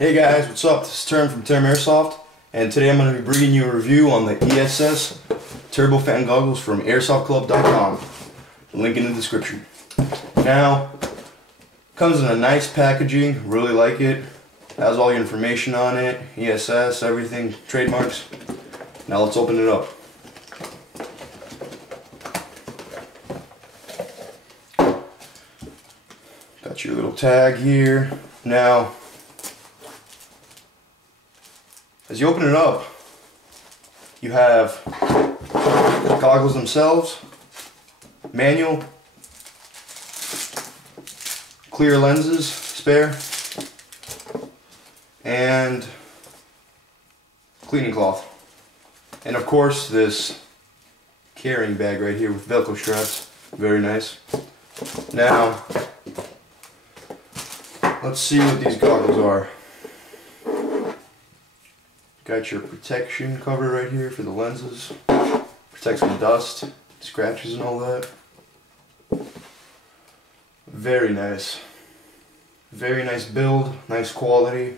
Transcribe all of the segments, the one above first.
Hey guys, what's up? This is Term from TermAirsoft, and today I'm going to be bringing you a review on the ESS TurboFan goggles from AirsoftClub.com. Link in the description. Now, comes in a nice packaging, really like it. Has all your information on it, ESS, everything, trademarks. Now let's open it up. Got your little tag here. Now, as you open it up, you have the goggles themselves, manual, clear lenses, spare, and cleaning cloth. And of course this carrying bag right here with Velcro straps, very nice. Now, let's see what these goggles are. Got your protection cover right here for the lenses. Protects from dust, scratches and all that. Very nice. Very nice build, nice quality.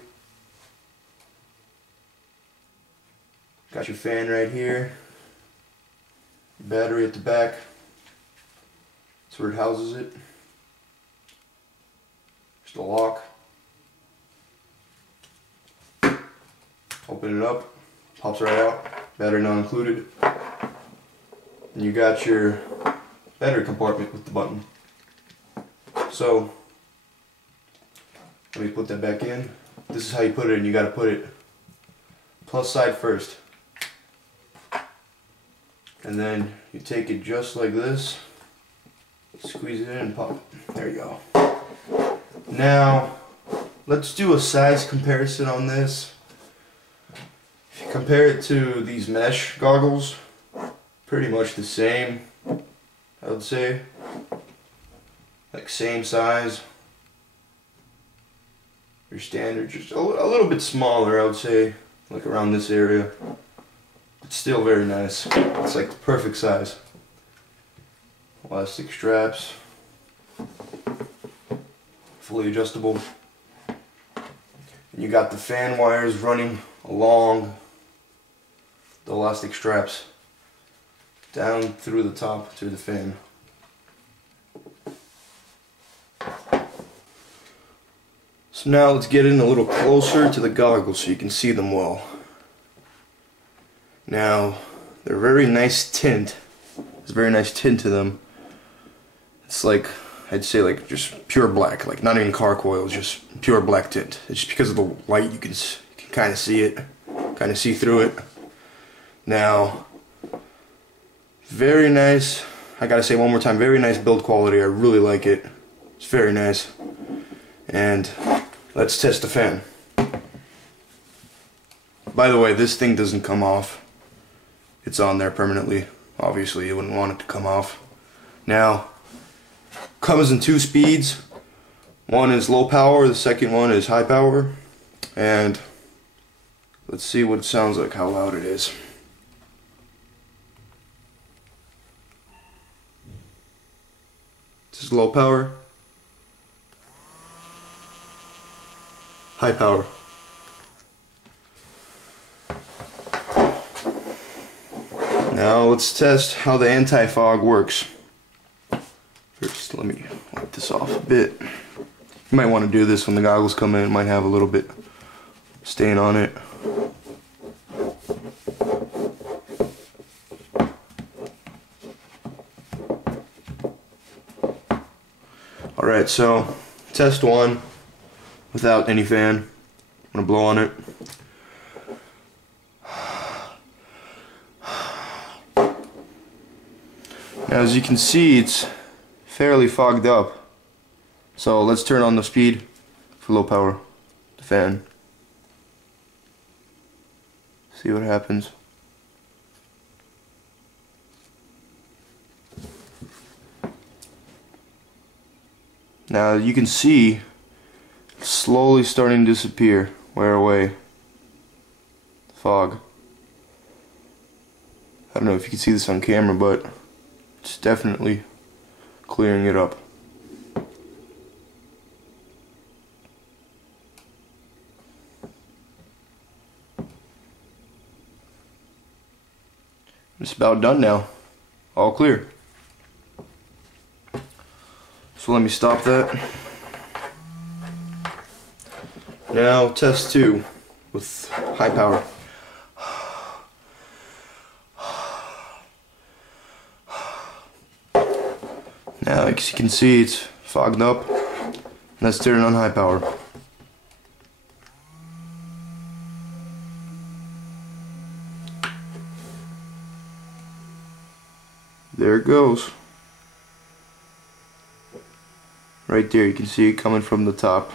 Got your fan right here. Battery at the back. That's where it houses it. Just a lock. Open it up, pops right out, battery not included. And you got your battery compartment with the button. So, let me put that back in. This is how you put it in. You got to put it plus side first. And then you take it just like this, squeeze it in and pop it. There you go. Now, let's do a size comparison on this. If you compare it to these mesh goggles, pretty much the same, I would say. Like same size. Your standard, just a little bit smaller, I would say, like around this area. But still very nice. It's like the perfect size. Elastic straps. Fully adjustable. And you got the fan wires running along the elastic straps down through the top to the fan. So now let's get in a little closer to the goggles so you can see them well. Now, they're very nice tint. There's a very nice tint to them. It's like, I'd say like just pure black, like not even car coils, just pure black tint. It's just because of the light you can kind of see it, kind of see through it. Now, very nice, I gotta say one more time, very nice build quality. I really like it. It's very nice. And let's test the fan. By the way, this thing doesn't come off. It's on there permanently. Obviously you wouldn't want it to come off. Now, comes in two speeds. One is low power, the second one is high power. And let's see what it sounds like, how loud it is. This is low power. High power. Now let's test how the anti-fog works. First, let me wipe this off a bit. You might want to do this when the goggles come in. It might have a little bit stain on it. Alright, so test one without any fan. I'm going to blow on it. Now as you can see, it's fairly fogged up. So let's turn on the speed for low power, the fan. See what happens. Now you can see it's slowly starting to disappear, wear away. Fog. I don't know if you can see this on camera, but it's definitely clearing it up. It's about done now. All clear. So let me stop that. Now test 2 with high power. Now as you can see, it's fogged up. Let's turn it on high power. There it goes. Right there, you can see it coming from the top.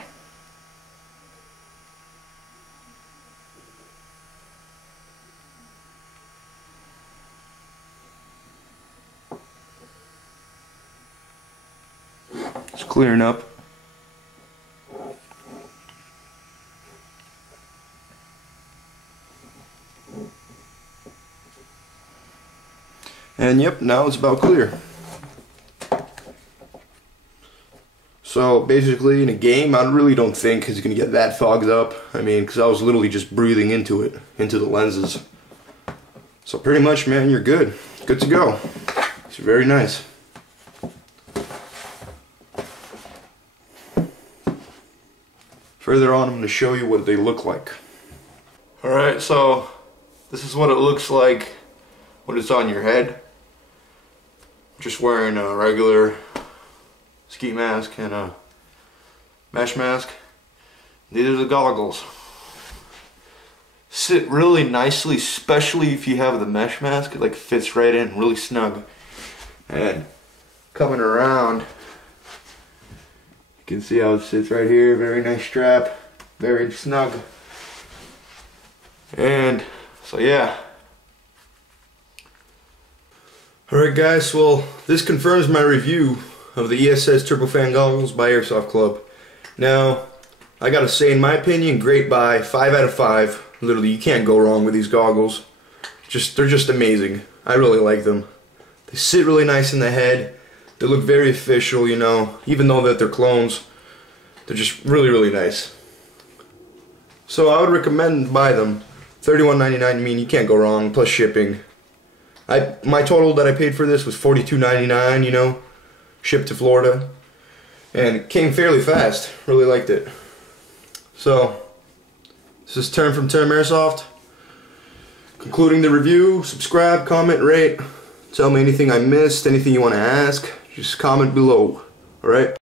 It's clearing up. And yep, now it's about clear. So basically in a game, I really don't think it's going to get that fogged up. I mean, because I was literally just breathing into it, into the lenses. So pretty much, man, you're good. Good to go. It's very nice. Further on, I'm going to show you what they look like. Alright, so this is what it looks like when it's on your head. Just wearing a regular ski mask and a mesh mask. These are the goggles. Sit really nicely, especially if you have the mesh mask. It like fits right in, really snug. And coming around, you can see how it sits right here. Very nice strap, very snug. And so yeah. Alright guys, well this confirms my review of the ESS TurboFan goggles by Airsoft Club. Now, I gotta say, in my opinion, great buy, 5 out of 5. Literally, you can't go wrong with these goggles. They're just amazing. I really like them. They sit really nice in the head. They look very official, you know, even though that they're clones. They're just really, really nice. So I would recommend buy them. $31.99, I mean, you can't go wrong, plus shipping. My total that I paid for this was $42.99, you know, shipped to Florida, and it came fairly fast. Really liked it. So this is Term from TermAirsoft. Concluding the review. Subscribe, comment, rate. Tell me anything I missed, anything you want to ask. Just comment below. Alright?